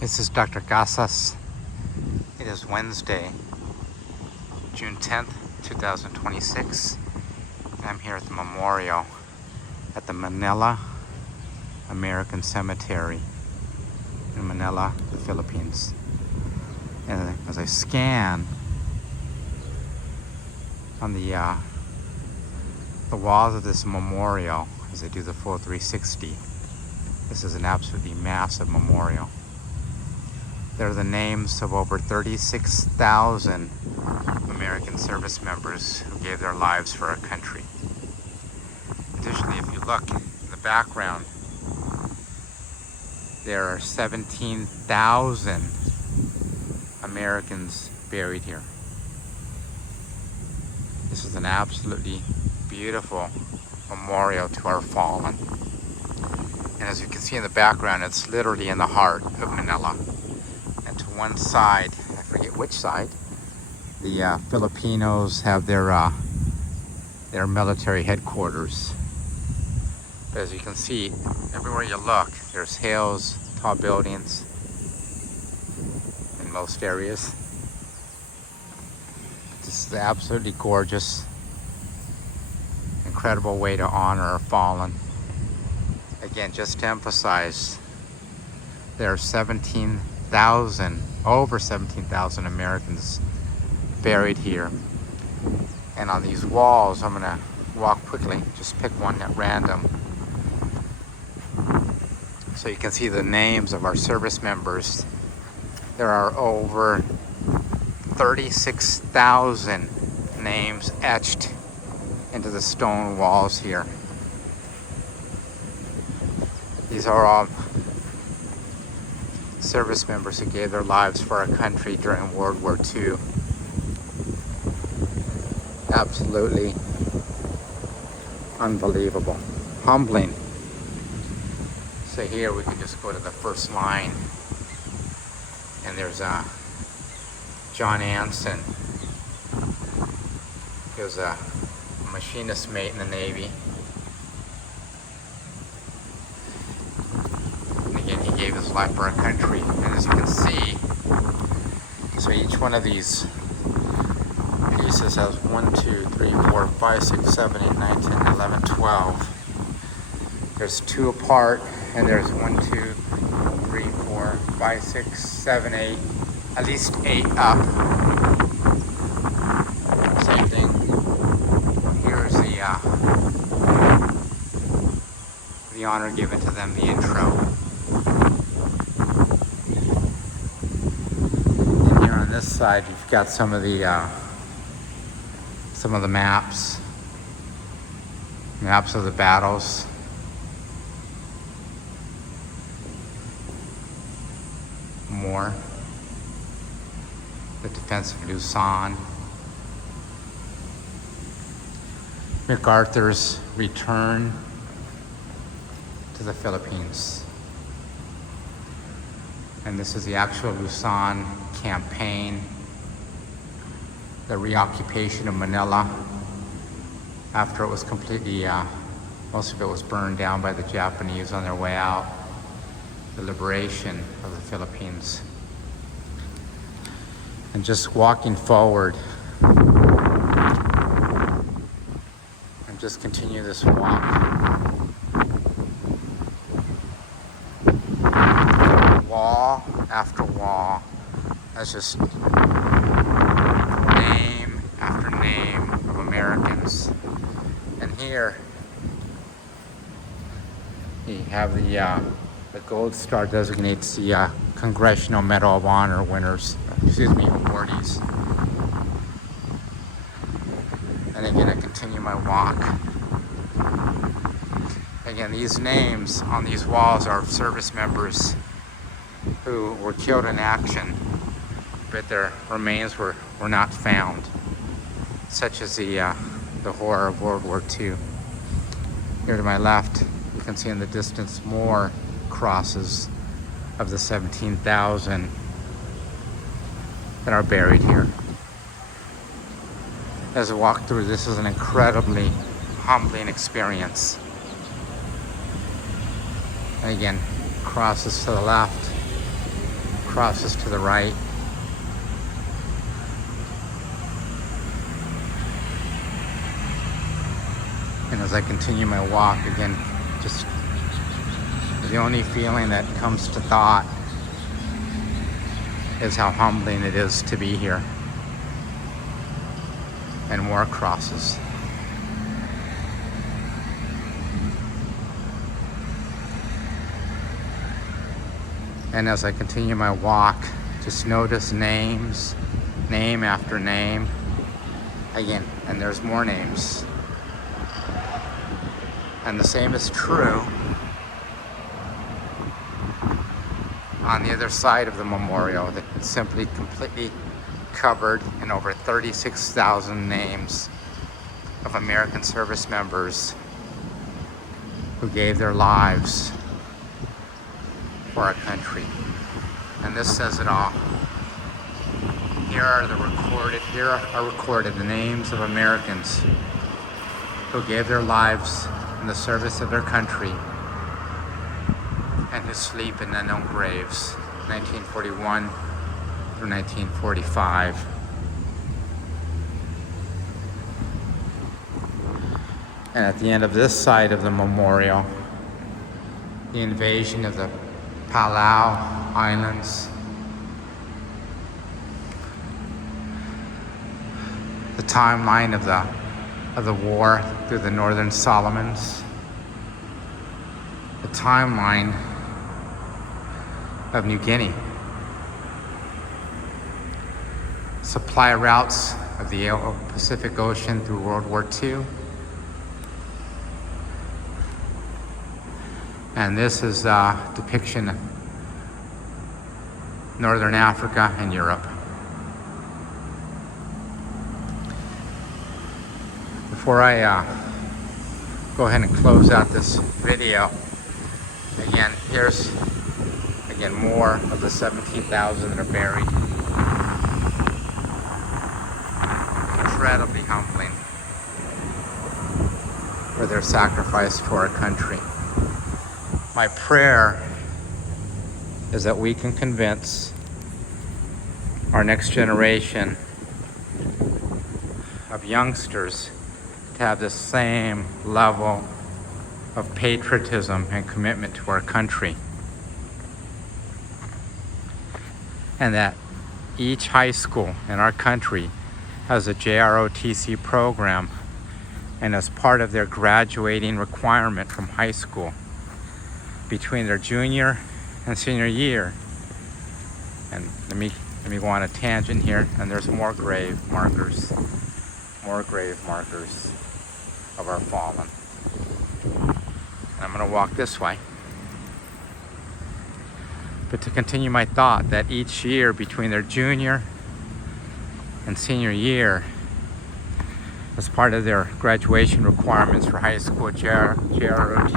This is Dr. Casas. It is Wednesday, June 10th, 2026. I'm here at the memorial at the Manila American Cemetery in Manila, the Philippines. And as I scan on the walls of this memorial, as I do the full 360, this is an absolutely massive memorial. There are the names of over 36,000 American service members who gave their lives for our country. Additionally, if you look in the background, there are 17,000 Americans buried here. This is an absolutely beautiful memorial to our fallen. And as you can see in the background, it's literally in the heart of Manila. And to one side, I forget which side, the Filipinos have their military headquarters. But as you can see, everywhere you look, there's hills, tall buildings in most areas. This is an absolutely gorgeous, incredible way to honor our fallen. Again, just to emphasize, there are over 17,000 Americans buried here. And on these walls, I'm gonna walk quickly, just pick one at random. So you can see the names of our service members. There are over 36,000 names etched into the stone walls here. These are all service members who gave their lives for our country during World War II. Absolutely unbelievable, humbling. So here we can just go to the first line, and there's John Anson. He was a machinist mate in the Navy. He gave his life for our country. And as you can see, so each one of these pieces has 1, 2, 3, 4, 5, 6, 7, 8, 9, 10, 11, 12. There's 2 apart, and there's 1, 2, 3, 4, 5, 6, 7, 8, at least 8 up. Same thing. Here's the honor given to them, the intro. On this side, you've got some of the maps of the battles. More. The defense of Luzon. MacArthur's return to the Philippines. And this is the actual Luzon campaign, the reoccupation of Manila after it was completely, most of it was burned down by the Japanese on their way out, the liberation of the Philippines. And just walking forward, and just continue this walk. Wall after wall. That's just name after name of Americans. And here you have the gold star designates the Congressional Medal of Honor winners, awardees. And again, I continue my walk. Again, these names on these walls are service members who were killed in action, but their remains were not found, such as the horror of World War II. Here to my left, you can see in the distance more crosses of the 17,000 that are buried here. As I walk through, this is an incredibly humbling experience. And again, crosses to the left, crosses to the right. And as I continue my walk, again, just the only feeling that comes to thought is how humbling it is to be here. And more crosses. And as I continue my walk, just notice names, name after name. Again, and there's more names. And the same is true on the other side of the memorial, that's simply completely covered in over 36,000 names of American service members who gave their lives for our country. And this says it all. Here are recorded the names of Americans who gave their lives in the service of their country and who sleep in unknown graves, 1941 through 1945. And at the end of this side of the memorial, the invasion of the Palau Islands, the timeline of the war through the Northern Solomons, the timeline of New Guinea, supply routes of the Pacific Ocean through World War II. And this is a depiction of Northern Africa and Europe. Before I go ahead and close out this video, again, here's more of the 17,000 that are buried. Incredibly humbling for their sacrifice to our country. My prayer is that we can convince our next generation of youngsters to have the same level of patriotism and commitment to our country. And that each high school in our country has a JROTC program, and as part of their graduating requirement from high school, between their junior and senior year. And let me go on a tangent here, and there's more grave markers of our fallen. And I'm gonna walk this way. But to continue my thought, that each year between their junior and senior year, as part of their graduation requirements for high school JROTC,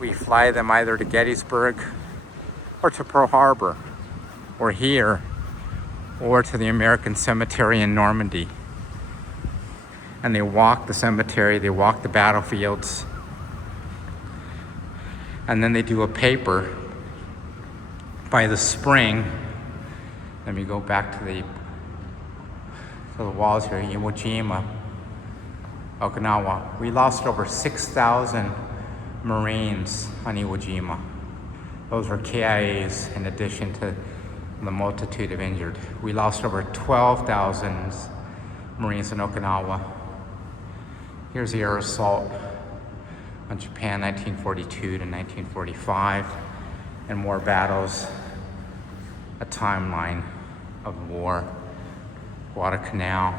we fly them either to Gettysburg or to Pearl Harbor or here or to the American Cemetery in Normandy. And they walk the cemetery, they walk the battlefields, and then they do a paper by the spring. Let me go back to the walls here. Iwo Jima, Okinawa. We lost over 6,000 Marines on Iwo Jima. Those were KIAs in addition to the multitude of injured. We lost over 12,000 Marines in Okinawa. Here's the air assault on Japan, 1942 to 1945, and more battles, a timeline of war, Guadalcanal,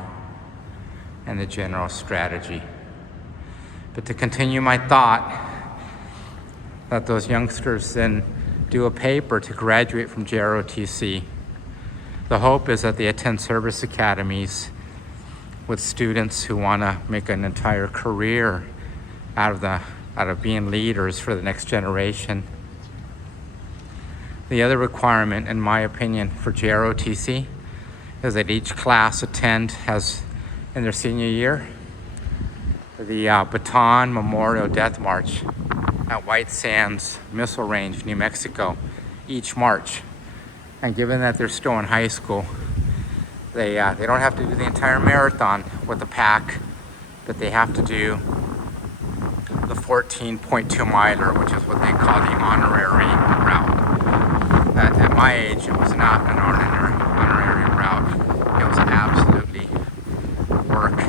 and the general strategy. But to continue my thought, that those youngsters then do a paper to graduate from JROTC. The hope is that they attend service academies with students who want to make an entire career out of being leaders for the next generation. The other requirement, in my opinion, for JROTC is that each class has, in their senior year, the Baton Memorial Death March. at White Sands Missile Range, New Mexico, each March. And given that they're still in high school, they don't have to do the entire marathon with the pack, but they have to do the 14.2 miler, which is what they call the honorary route. At my age, it was not an honorary route. It was absolutely work.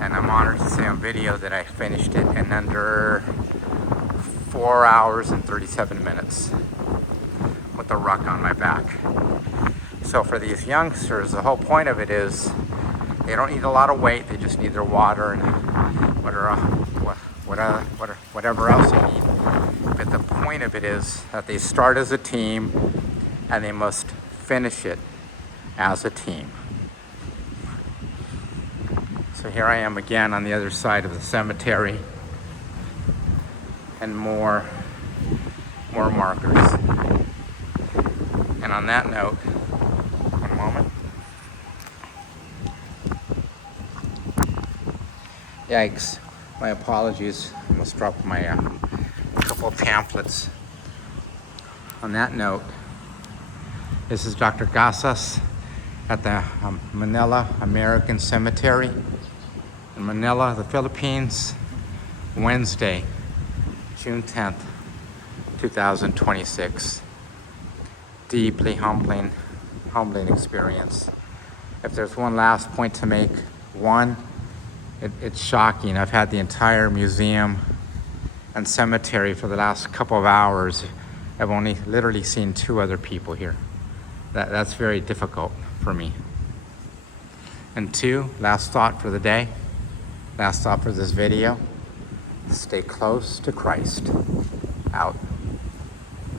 And I'm honored to say on video that I finished it in under 4 hours and 37 minutes with a ruck on my back. So for these youngsters, the whole point of it is they don't need a lot of weight, they just need their water and whatever else they need. But the point of it is that they start as a team and they must finish it as a team. So here I am again on the other side of the cemetery, and more markers. And on that note, one moment. Yikes, my apologies. I almost dropped my couple of pamphlets. On that note, this is Dr. Casas at the Manila American Cemetery in Manila, the Philippines, Wednesday, June 10th, 2026. Deeply humbling experience. If there's one last point to make, it's shocking. I've had the entire museum and cemetery for the last couple of hours. I've only literally seen 2 other people here. That's very difficult for me. And 2, last thought for the day, last thought for this video, stay close to Christ. Out.